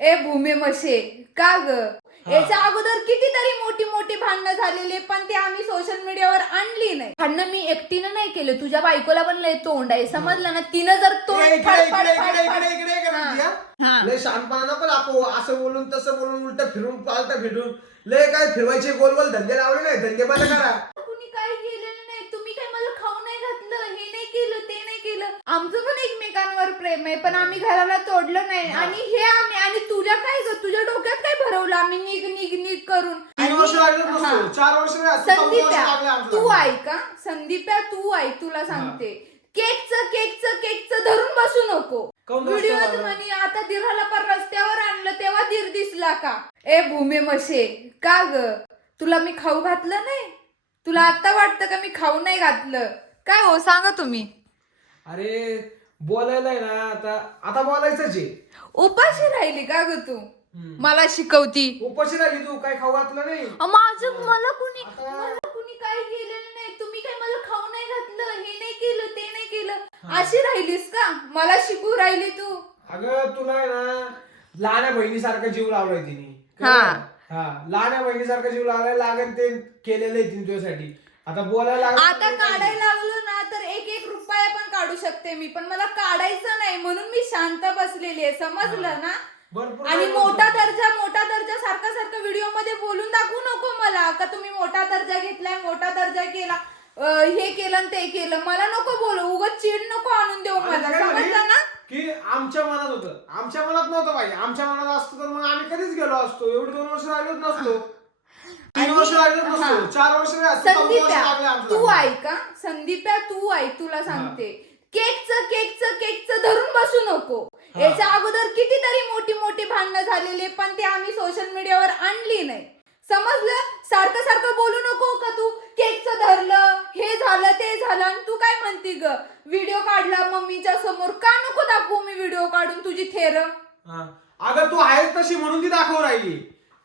ए भूमे मशे का ग? याच्या अगोदर कितीतरी मोठी मोठी भांडणं झालेली पण ते आम्ही सोशल मीडियावर आणली नाही. भांडणं मी एकटीनं नाही केलं तुझ्या बायकोला पण लय तोंड आहे. समजलं ना? तिनं जर तोंड इकडे, इकडे, इकडे, फाड, इकडे, फाड. इकडे, इकडे, इकडे हा. म्हणती. लय शहाणपणा नको दाखवू. असं बोलून तसं बोलून उलट फिरून पालट फिरून लय काय फिरवायचे गोल गोल धंदे लावले नाही धंदे बंद करा. कुणी काही केलेलं नाही. तुम्ही काय मला खाऊ नाही घातलं? हे नाही केलं ते नाही केलं. आमचं पण एकमेकांवर प्रेम आहे पण आम्ही घराला तोडलं नाही. आणि हे आम्ही आणि तुझ्या काय ग तुझ्या डोक्यात काय भरवलं आम्ही निघ निघ निघ करून. तीन वर्ष लागले आणि- नसतो. चार वर्ष नाही आता चौथं वर्ष लागले संदीप्या आमचं तू लग्नाला. ऐक का संदीप्या तू ऐक तुला सांगते. केकचं केकचं केकचं धरून बसू नको. काहून बसतो व्हिडिओत बाबा? म्हणे आता दिराला पण रस्त्यावर आणलं तेव्हा दीर दिसला का? ए भूमे मशे का ग? तुला मी खाऊ घातलं नाही? तुला आता वाटतं का मी खाऊ नाही घातलं? काय हो सांगा तुम्ही. अरे बोलायला आहे ना आता आता बोलायचंच आहे. उपाशी राहिली का ग तू. मला शिकवती. उपाशी राहिली तू काय खाऊ घातलं नाही. माझं मला कुणी आता- मला कुणी काही केलेलं नाही. तुम्ही काय मला खाऊ नाही घातलं हे नाही केलं ते नाही केलं. अशी राहिलीस का? मला शिकू राहिली तू. अगं तुला आहे ना लहान्या बहिणीसारखा जीव लावलाय तिने. हा. हा. लहान्या बहिणीसारखा जीव लावलाय लागेल ते केलेलं आहे तिने तुझ्यासाठी. आता बोलायला लागलं आता तर काढायला लागलो ना तर एक एक रुपया पण काढू शकते मी. पण मला काढायचं नाही. म्हणून मी शांत बसलेली आहे. समजलं ना? भरपूर आणि मोठा. दर्जा मोठा दर्जा सारखा सारखा व्हिडिओमध्ये बोलून दाखवू नको मला. का तुम्ही मोठा दर्जा घेतलाय मोठा दर्जा केला अं, हे केलं आणि ते केलं. मला नको बोलू. उगाच चीड नको आणून देऊ आणि मला. काय? समजलं ना? की आमच्या मनात होतं. आमच्या मनात नव्हतं पाहिजे आमच्या मनात असतं तर मग आम्ही कधीच गेलो असतो. एवढे दोन वर्ष राहिलोच नसतो. तीन आणि- वर्ष राहिलोच नसतो. हा. चार वर्ष लागले संदीप्या तू लग्नाला. ऐक का संदीप्या तू ऐक तुला सांगते. केकचं केकचं केकचं धरून बसू नको. याच्या अगोदर मोठी मोठी भांडणं झालेली पण ते आम्ही सोशल मीडियावर आणली नाही. समजलं? सारखं सारखं बोलू नको का तू? केकचं धरलं हे झालं ते झालं आणि तू काय म्हणती ग? व्हिडिओ काढला मम्मीच्या समोर. का नको दाखवू मी व्हिडिओ काढून तुझी थेर हा. अगं तू आहेस तशी म्हणून ती दाखवू राहिली.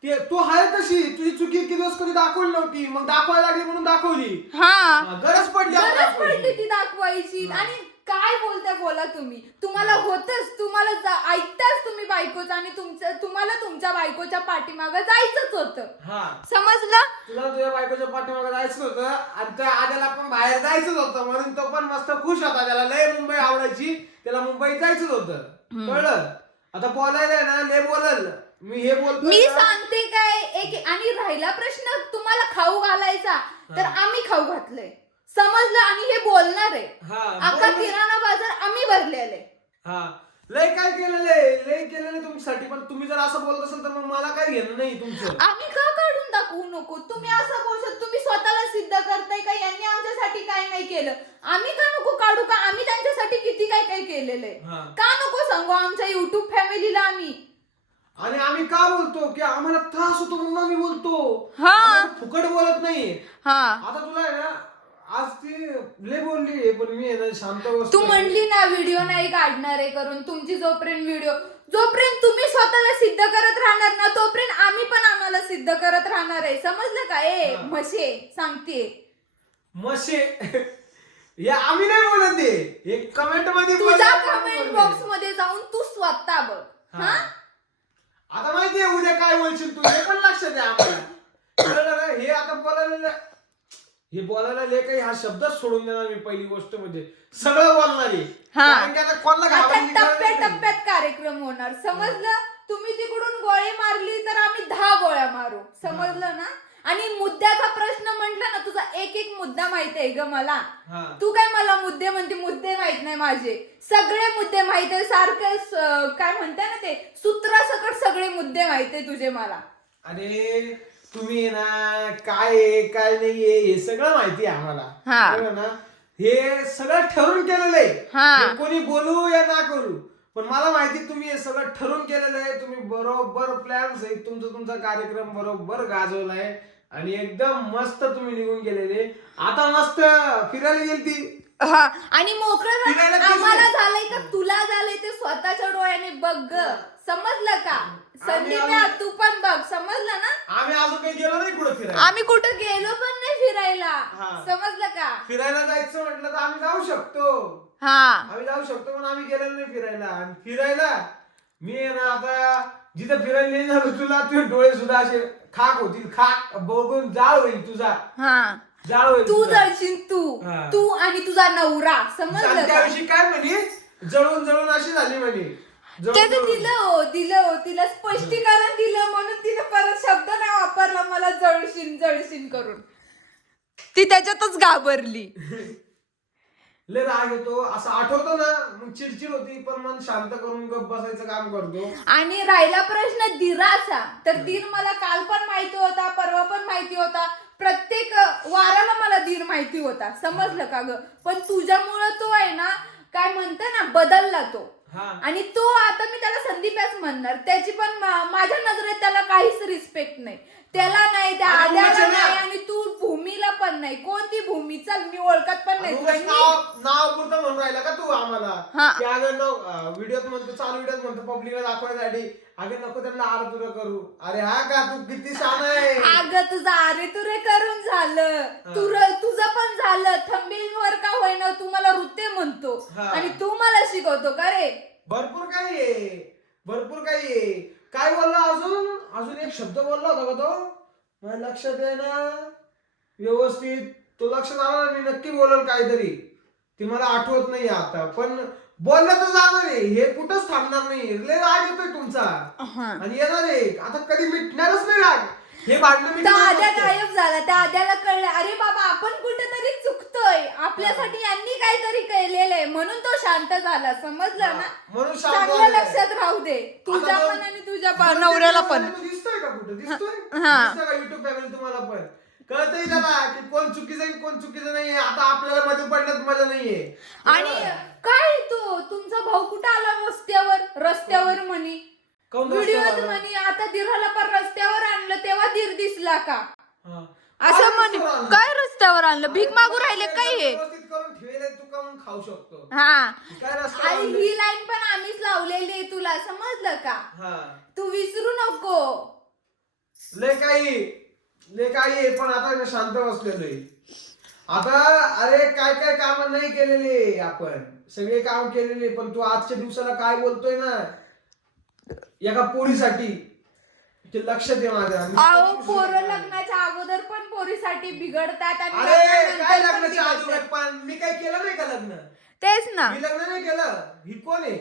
ते तू आहे तशी. तुझी चुकी इतके दिवस कधी दाखवली नव्हती. मग दाखवायला लागली म्हणून दाखवली. हा. गरज पडली गरज पडली दाखवायची. ती दाखवायची. हा. आणि काय बोलता बोला तुम्ही? तुम्हाला होतच तुम्हाला ऐकताच तुम्ही बायकोचं आणि तुमचं तुम्हाला तुमच्या बायकोच्या पाठीमागं जायचंच होतं. हा. समजलं? तुला तुझ्या बायकोच्या पाठीमागे जायचं होतं आणि त्या आद्याला पण बाहेर जायचंच होतं. म्हणून तो पण मस्त खुश होता. त्याला लय मुंबई आवडायची. त्याला मुंबईत जायचंच होतं. कळलं? आता बोलायला ना लय बोलल. मी हे बोलतो मी सांगते काय? एक आणि राहिला प्रश्न तुम्हाला खाऊ घालायचा. तर आम्ही खाऊ घातलंय. समजलं? आणि हे बोलणार अख्खा. किराणा बाजार आम्ही भरलेले. हा. लय काय केलेलं आहे? लय केलेलं तुमच्यासाठी पण तुम्ही जर असं बोलत असाल तर मग मला काय घेणं नाही तुमचं. आम्ही का काढून दाखवू नको? तुम्ही असं बोलत तुम्ही स्वतःला सिद्ध करताय का? यांनी आमच्यासाठी काय नाही केलं. आम्ही का नको काढू? का आम्ही त्यांच्यासाठी किती काय काय केलेलं आहे? हा. का नको सांगू आमच्या युट्यूब फॅमिलीला आम्ही? आणि आम्ही का बोलतो? की आम्हाला त्रास होतो म्हणून आम्ही बोलतो. हा. आम्ही फुकट बोलत नाही हा. आता तुला आहे ना आज ती लय बोलली पण मी आहे ना शांत तू. म्हणली ना व्हिडिओ नाही काढणार आहे करून. तुमची जोपर्यंत व्हिडिओ जोपर्यंत तुम्ही स्वतःला सिद्ध करत राहणार ना तोपर्यंत आम्ही पण आम्हाला सिद्ध करत राहणार आहे. समजलं का? ए हा. म्हशे सांगते. मशे हे आम्ही नाही बोलत आहे. हे कमेंटमध्ये तुझ्या बोलतात, कमेंट. बॉक्समध्ये जाऊन तू स्वतः बघ. हा. हा? आता माहितीये उद्या काय बोलशील तू? हे पण लक्षात आहे कळलं ना हे आता बोलायला हे बोलायला लय काही हा शब्दच सोडून देणार मी पहिली गोष्ट म्हणजे. सगळं बोलणार हा. कारण की आता कोणाला आता घाबरायची गरज टप्प्या नाही. टप्प्यात कार्यक्रम होणार. समजलं? तुम्ही तिकडून गोळी मारली तर आम्ही दहा गोळ्या मारू. समजलं ना? आणि मुद्द्याचा प्रश्न म्हटलं ना तुझा एक एक मुद्दा माहिती आहे ग मला. हा. तू काय मला मुद्दे म्हणते? मुद्दे माहीत नाही माझे. सगळे मुद्दे माहीत आहे. सारखे स- काय म्हणते ना ते? सूत्रासकट सगळे मुद्दे माहीत आहे तुझे मला. अरे तुम्ही ना काय आहे काय नाहीये हे सगळं माहिती आहे आम्हाला. हा. ना हे सगळं ठरवून केलेलं आहे. हा. हे कोणी बोलू या ना करू. पण मला माहिती तुम्ही हे सगळं ठरवून केलेलं आहे. तुम्ही बरोबर प्लॅन सहित तुमचा तुमचा कार्यक्रम बरोबर गाजवलाय आणि एकदम मस्त तुम्ही निघून गेलेले आता मस्त फिरायला गेली ती हा. आणि मोकळं? आम्हाला झालंय का? तुला झालंय ते स्वतःच्या डोळ्याने बघ ग. समजलं का? आम्ही- तू पण बघ. समजलं ना? आम्ही अजून काही गेलो नाही कुठं फिरायला. आम्ही कुठं गेलो पण नाही फिरायला. हा. समजलं का? फिरायला जायचं म्हटलं तर आम्ही जाऊ शकतो. हा. आम्ही जाऊ शकतो पण आम्ही गेलेलो नाही फिरायला. आणि फिरायला मी आहे ना आता जिथं फिरायला नाही झालं तुला तुझे डोळे सुद्धा असे खाक होतील. खाक बघून जाळ होईल तुझा. हा. जाळ होईल तू तुझा. जळशील तू. हा. तू आणि तुझा नवरा. समजलं का? त्याविषयी काय म्हणे? जळून जळून अशी झाली म्हणे. जळून त्याचं जळून. दिलं हो दिलं हो. तिला स्पष्टीकरण दिलं म्हणून तिने परत शब्द नाही वापरला मला जळशील जळशील करून. ती त्याच्यातच घाबरली. लय राग येतो. असं आठवतो ना मग चिडचिड होती पण मन शांत करून गप बसायचं काम करतो. आणि राहिला प्रश्न दिराचा. तर दीर मला काल पण माहिती होता परवा पण माहिती होता. प्रत्येक वाराला मला धीर माहिती होता. समजलं का ग? पण तुझ्यामुळं तो आहे ना काय म्हणतं ना बदलला तो. आणि तो आता मी त्याला संदीपच म्हणणार. त्याची पण माझ्या नजरेत त्याला काहीच रिस्पेक्ट नाही. त्याला नाही त्या उगाच नाही. आणि तू भूमीला पण नाही. कोणती भूमी? चल मी ओळखत पण नाही तुला. नाव नाव पुरतं म्हणून राहिला का तू आम्हाला. की अगं व्हिडिओत म्हणतो चालू व्हिडिओत म्हणतो पब्लिकला दाखवण्यासाठी. अगं नको त्यांना आर तुला करू. अरे हा का? तू किती शान आहे. अगं तुझं अरे तुरे करून झालं. तुर तुझं पण झालं. थंबील वर का होईना तू मला वृत्ते म्हणतो. आणि तू मला शिकवतो का रे? भरपूर काही आहे. भरपूर काही आहे. काय बोलला अजून? अजून एक शब्द बोलला होता का तो? माझ्या लक्षात आहे ना? व्यवस्थित. तो लक्षात आला ना मी नक्की बोलल काहीतरी. ती मला आठवत नाही आता. पण बोललं तर जाणार आहे. हे कुठंच थांबणार नाही. लय राग येतोय तुमचा. आणि येणार आहे. आता कधी मिटणारच नाही राग. हे आद्या नसतं. गायब झाला. त्या आद्याला कळलं अरे बाबा आपण कुठेतरी चुकतोय. आपल्यासाठी यांनी काहीतरी केलेलं आहे म्हणून तो शांत झाला. समजलं ना? म्हणून शांत चांगलं. लक्षात राहू दे. तुझ्या आता पण आणि तुझ्या पण. नवऱ्याला ते पण. दिसतोय का कुठं? दिसतोय? हा. दिसतोय का युट्यूब फॅमिली तुम्हाला पण? कळतंय त्याला की कोण चुकीचं आहे कोण चुकीचं नाहीये. आता आपल्याला मध्ये पडण्यात मजा नाहीये. आणि काय तो? तुमचा भाऊ कुठं आला रस्त्यावर? रस्त्यावर म्हणी. व्हिडिओत रस्त्यावर? म्हणी आता दिराला पण रस्त्यावर आणलं तेव्हा दीर दिसला का? हा. असं काय म्हणे रस्त्यावर आणलं? काय रस्त्यावर आणलं? भीक मागू राहिले काय हे? व्यवस्थित करून ठेवलंय तू काहून खाऊ शकतो? हा. काय आणि? ही लाईन पण आम्हीच लावलेली आहे तुला समजलं का? हा. तू विसरू नको. लय काही लय काही पण आता मी शांत बसलेलोय. आता अरे काय काय काम नाही केलेले आपण. सगळे काम केलेले पण तू आजच्या दिवसाला काय बोलतोय ना? एका पोरीसाठी ते लक्षात आहे माझ्या मी अहो पोरं. लग्नाच्या अगोदर पण पोरीसाठी बिघडतात आणि अरे काय लग्नानंतर पण लग्नाच्या बिघडतात. अगोदर? पण मी काय केलं नाही का लग्न? तेच ना. मी लग्न नाही केलं. ही कोण आहे?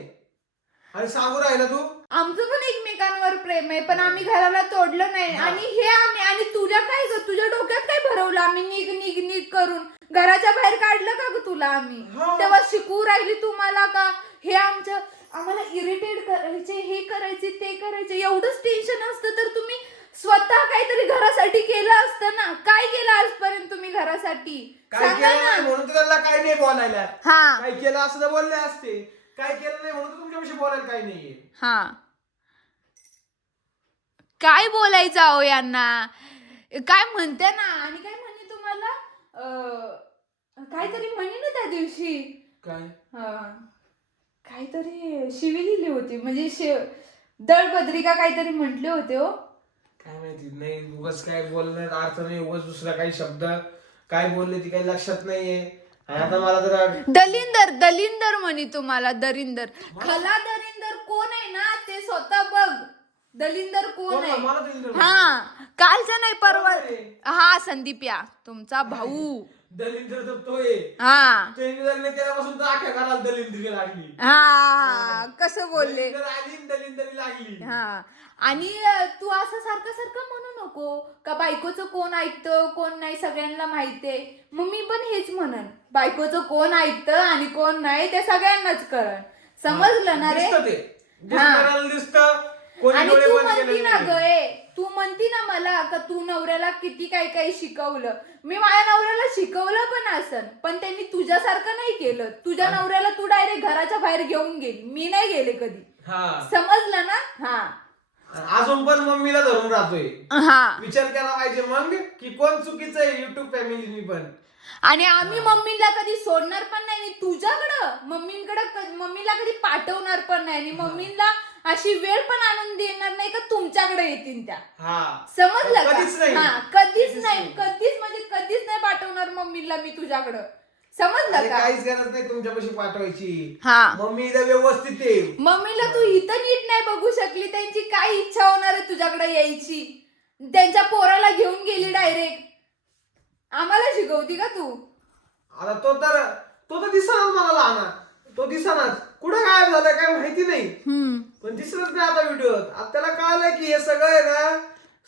आणि सांगू राहिला तू? आमचं पण एकमेकांवर प्रेम आहे पण आम्ही घराला तोडलं नाही. हा. आणि हे आम्ही आणि तुझ्या काय ग? तुझ्या डोक्यात काय भरवलं आम्ही निघ निघ निघ करून? घराच्या बाहेर काढलं का ग तुला आम्ही? हा. तेव्हा शिकवू राहिली तुम्हाला का? हे आमचं आम्हाला इरिटेट करायचे हे करायचे ते करायचे. एवढंच टेन्शन असतं तर तुम्ही स्वतः काहीतरी घरासाठी केलं असतं ना. काय केलं आजपर्यंत तुम्ही घरासाठी? काय सांगा केलं नाही ना म्हणून तर त्याला काय नाही बोलायला. हा. काय केलं असं तर बोलले असते. काय केलं नाही म्हणून तर तुमच्याविषयी बोलायला काही नाहीये. हा. काय बोलायचं अहो यांना? काय म्हणते ना? आणि काय म्हणे तुम्हाला? अं, काहीतरी म्हणे ना त्या दिवशी. काय? अं, काहीतरी शिवी दिली होती. म्हणजे शिव दळपत्रिका काहीतरी म्हटले होते हो. काय माहिती नाही उगाच काय बोलण्यात अर्थ नाही उगाच दुसरा काही शब्द काय बोलले ती काही लक्षात नाहीये. आणि आता मला जरा दलिंदर दलिंदर म्हणे तुम्हाला दरिंदर. खला दरिंदर कोण आहे ना ते स्वतः बघ. दलिंदर कोण कोण आहे? मला हा कालचा नाही परवा? हा संदीप या तुमचा भाऊ. दलिंद्र तर तो आहे. हा. त्यांनी लग्न केल्यापासून तर अख्ख्या घराला दलिंद्री लागली. हा कसं बोलले? दलिंदर आली आणि दलिंदरी लागली. हा. आणि अं, तू असं सारखं सारखं म्हणू नको. का बायकोचं कोण ऐकतं कोण नाही सगळ्यांना माहितीये मग मी पण हेच म्हणन. बायकोचं कोण ऐकतं आणि कोण नाही ते सगळ्यांनाच कळण समजलं ना रे? दिसतं ते. हा. दिसणाऱ्याला दिसतं कोणी आणि डोळे तू बंद म्हणती केलेले ना नाही. ग ए तू म्हणती ना मला का तू नवऱ्याला किती काही काही शिकवलं? मी माझ्या नवऱ्याला शिकवलं पण असन पण त्यांनी तुझ्यासारखं नाही केलं. तुझ्या. नवऱ्याला तू डायरेक्ट घराच्या बाहेर घेऊन गेली. मी नाही गेले कधी. हा. समजलं ना? हा. अजून पण मम्मीला धरून राहतोय. हा. विचार केला पाहिजे मग की कोण चुकीचं आहे युट्यूब फॅमिलीनी पण? आणि आम्ही मम्मीला कधी सोडणार पण नाही तुझ्याकडं मम्मीकडं मम्मीला कधी पाठवणार पण नाही आणि मम्मीला अशी वेळ पण आणून देणार नाही का तुमच्याकडे येतील त्या. समजलं कधीच का नाही. हा कधीच नाही. कधीच म्हणजे कधीच नाही पाठवणार मम्मीला मी तुझ्याकडं. समजलं का? काहीच गरज नाही तुमच्यापाशी पाठवायची. हा. मम्मी इथं व्यवस्थित आहे. मम्मीला तू इथं नीट नाही बघू शकली त्यांची काय इच्छा होणार आहे तुझ्याकडे यायची? त्यांच्या पोराला घेऊन गेली डायरेक्ट. आम्हाला शिकवती का तू? आता तो तर तो तर दिसणार मला लहान. तो दिसणारच कुठे गायब झालाय काय माहिती नाही. पण दिसलंच नाही आता व्हिडिओ आता त्याला कळालं की हे सगळं आहे ना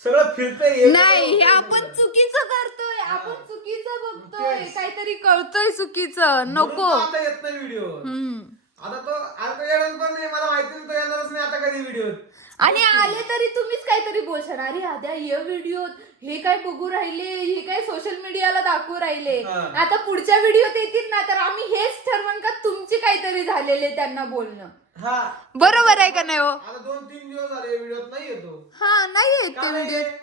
सगळं फिरतंय नाही हे आपण चुकीचं करतोय. आपण चुकीचं बघतोय. तेच. काहीतरी कळतोय चुकीचं. नको. आता येत नाही व्हिडिओ हम्म. आता तो आता येणार पण नाही. मला माहिती नाही तो येणारच नाही आता कधी व्हिडिओ आणि आले तरी तुम्हीच काहीतरी बोलशाल. अरे आद्या ये व्हिडिओ हे काय बघू राहिले? हे काय सोशल मीडियाला दाखवू राहिले? हा. आता पुढच्या व्हिडिओत येतील ना तर आम्ही हेच ठरवून का तुमची काहीतरी झालेले त्यांना बोलणं. हा. बरोबर आहे का नाही हो? आता दोन तीन दिवस झाले व्हिडिओत नाही येतो. हा नाही येत का ते नाही व्हिडिओ येत?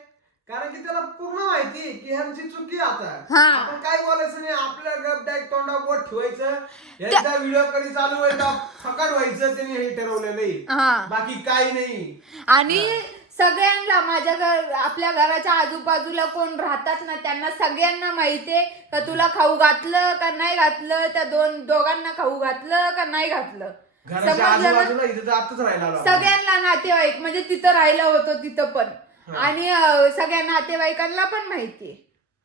कारण की त्याला पूर्ण माहिती आहे की ह्यांची चुकी आहे आता. हा. आपण काय बोलायचं नाही आपल्या गप डायरेक्ट तोंडा बोट ठेवायचं यांचा व्हिडिओ कधी चालू व्हायचा फकाट व्हायचं त्यांनी हे ठरवलेलं आहे. हा. बाकी काही नाही. आणि सगळ्यांना माझ्या घर आपल्या घराच्या आजूबाजूला कोण राहतात ना त्यांना सगळ्यांना माहितीये का तुला खाऊ घातलं का नाही घातलं त्या दोन दोघांना खाऊ घातलं का नाही घातलं? घराच्या समजलं ना? आजूबाजूला इथं तर आताच राहिला आलो आपण. सगळ्यांना नातेवाईक म्हणजे तिथं राहिलं होतं तिथं पण. आणि अं, सगळ्या नातेवाईकांना पण माहितीये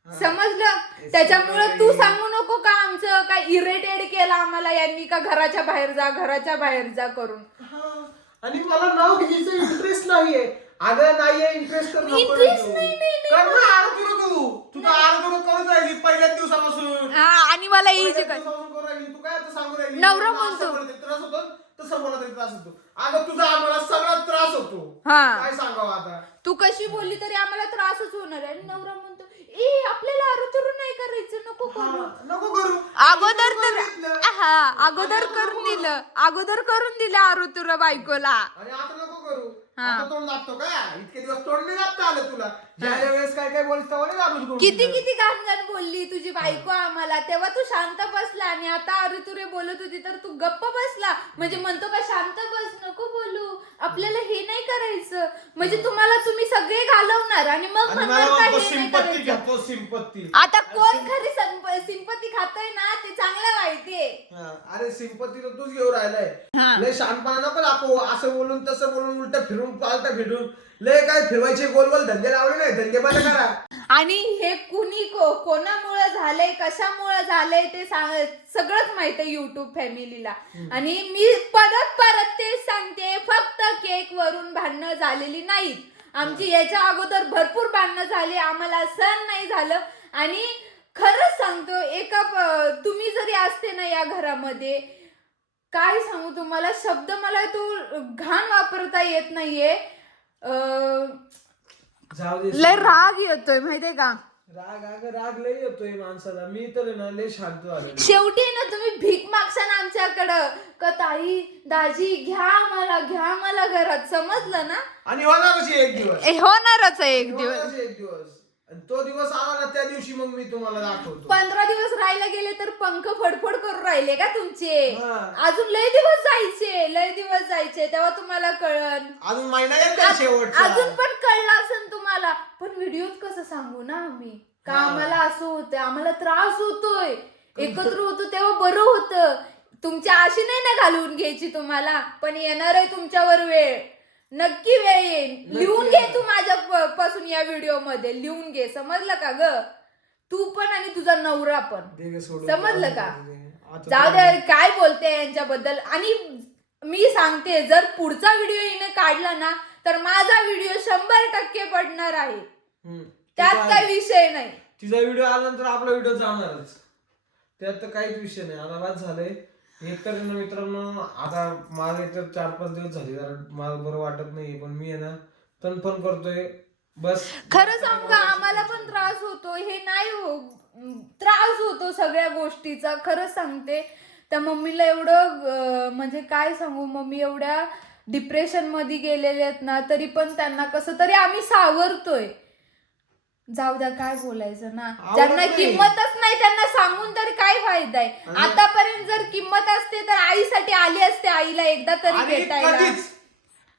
समजलं? त्याच्यामुळे तू सांगू नको का आमचं? काय इरिटेड केलं आम्हाला यांनी? का घराच्या बाहेर जा घराच्या बाहेर जा करून? हा. आणि मला नाव घ्यायचं इंटरेस्ट नाहीये. अगं नाहीये इंटरेस्ट तर नको Interest तू. नाही, नाही, नाही, कर ना आरतुर तू. तू तर आरतुर करत राहिली पहिल्याच दिवसापासून. हा आणि मला पहिल्याच इजी कर दिवसापासून करून राहिली. तू काय आता सांगू राहिली? नवरा तुला असं म्हणतो. बोलला तरी त्रास होतो? तसं बोला तरी त्रास होतो. अगं तुझा आम्हाला सगळा त्रास होतो. हा. काय सांगावं आता? तू कशी बोलली तरी आम्हाला त्रासच होणार आहे. आणि नवरा म्हणतो ए आपल्याला आरोचुरू नाही करायचं. नको करू. हा, नको करू. अगोदर तर सांगितलं. हा अगोदर करून दिलं. अगोदर करून दिलं आरोतुरा बायकोला. आणि आता नको करू. आता तोंड दाबतो का? इतके दिवस तोंड नाही दाबता आलं तुला. वेळेस काय काय बोलतो किती. किती घाण घाण बोलली तुझी बायको आम्हाला. तेव्हा तू शांत बसला आणि आता अरुतुरे बोलत होती तर तू गप्प बसला. म्हणजे म्हणतो का शांत बस नको बोलू. आपल्याला हे नाही करायचं. म्हणजे तुम्हाला तुम्ही सगळे घालवणार आणि मग म्हणणार आता कोण खरी सिंपती खातोय ना ते चांगलं माहितीये अरे सिंपत्ती तर तूच घेऊन राहिलाय. लय शानपणा नको असं बोलून तसं बोलून उलट फिरून पालटा फिरून. लय काय फिरवायचे गोल गोल धंदे लावले नाही धंदे बंद करा. आणि हे कुणी को कोणामुळं झालंय कशामुळं झालंय ते सांग सगळंच माहीत आहे युट्यूब फॅमिलीला. आणि मी परत परत तेच सांगते फक्त केक वरून भांडणं झालेली नाहीत. आमची याच्या अगोदर भरपूर भांडणं झाली आम्हाला सण नाही झालं. आणि खरंच सांगतो एका प- तुम्ही जरी असते ना या घरामध्ये काय सांगू तुम्हाला शब्द मला तो घाण वापरता येत नाहीये. जाऊ दे लय राग येतोय माहितीये का? राग अगं राग लय येतोय माणसाला. मी तर आहे ना लय शांत झालो शेवटी ना तुम्ही भीक मागसान आमच्याकडं. का ताई दाजी घ्या मला घ्या मला घरात. समजलं ना? आणि होणारच एक दिवस. ए, होणारच आहे एक दिवस. होणारच एक दिवस. आणि तो दिवस आला ना त्या दिवशी मग मी तुम्हाला दाखवतो. पंधरा दिवस राहायला गेले तर पंख फडफड करून राहिले का तुमचे? हा. अजून लय दिवस जायचे लय दिवस जायचे तेव्हा तुम्हाला कळन. अजून महिना शेवटचा? अजून पण कळलं असेल तुम्हाला. पण व्हिडिओत कसं सांगू ना आम्ही? का हा. आम्हाला असं होतंय आम्हाला त्रास होतोय. एकत्र होतो तेव्हा बरं होतं. तुमच्या आशी नाही ना घालवून घ्यायची तुम्हाला पण येणार आहे तुमच्यावर वेळ. नक्की वेळ येईल लिहून घे. तू माझ्या प- पासून या व्हिडिओमध्ये लिहून घे. समजलं का ग? तू पण आणि तुझा नवरा पण. दे गं सोडून. समजलं का? आता जाऊ दे काय बोलते यांच्याबद्दल? आणि मी सांगते जर पुढचा व्हिडिओ हिने काढला ना तर माझा व्हिडिओ शंभर टक्के पडणार आहे. हम्म. त्यात तिचा- काही विषय नाही. तिचा व्हिडिओ आल्यानंतर आपला व्हिडिओ जाणारच. त्यात तर काहीच विषय नाही. आता बाद झालंय. एक तर ना मित्रांनो आता मला तर चार पाच दिवस झाले जरा मला बरं वाटत नाही पण मी आहे ना पण करतोय. बस. खरं सांगू का आम्हाला पण त्रास होतो हे नाही हो त्रास होतो सगळ्या गोष्टीचा खरंच सांगते. त्या मम्मीला एवढं अं, म्हणजे काय सांगू मम्मी एवढ्या डिप्रेशनमध्ये गेलेले आहेत ना तरी पण त्यांना कसं तरी आम्ही सावरतोय. जाऊ द्या काय बोलायचं ना आवडत ज्यांना नाही. किंमतच नाही त्यांना सांगून तरी काय फायदा आहे आणि- आतापर्यंत जर किंमत असते तर आईसाठी आली असते आईला एकदा तरी आणि भेटायला कधीच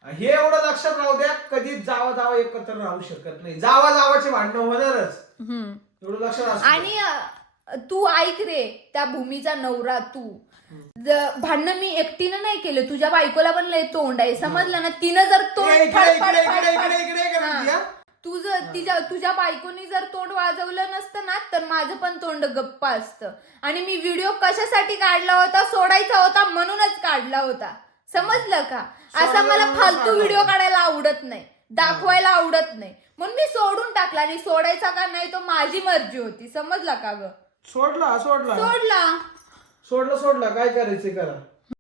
हे एवढं लक्षात राहू द्या कधीच जावा जावा एकत्र राहू शकत नाही जावा जावाचे भांडणं होणारच हम्म एवढं लक्षात असू द्या. आणि अ, तू ऐक रे त्या भूमीचा नवरा तू ज- भांडणं मी एकटीनं नाही केलं तुझ्या बायकोला पण लय तोंड आहे समजलं ना तिनं जर तोंड इकडे इकडे इकडे इकडे इकडे इकडे हा. तुझं तिच्या तुझ्या बायकोनी जर तोंड वाजवलं नसतं ना तर माझं पण तोंड गप्प असतं. आणि मी व्हिडिओ कशासाठी काढला होता सोडायचा होता म्हणूनच काढला होता. समजलं का? असं मला फालतू. व्हिडिओ काढायला आवडत नाही. दाखवायला आवडत नाही. म्हणून मी सोडून टाकला आणि सोडायचा का नाही तो माझी मर्जी होती. समजला का ग? सोडला सोडला. सोडला. सोडलं सोडलं. काय करायचं करा.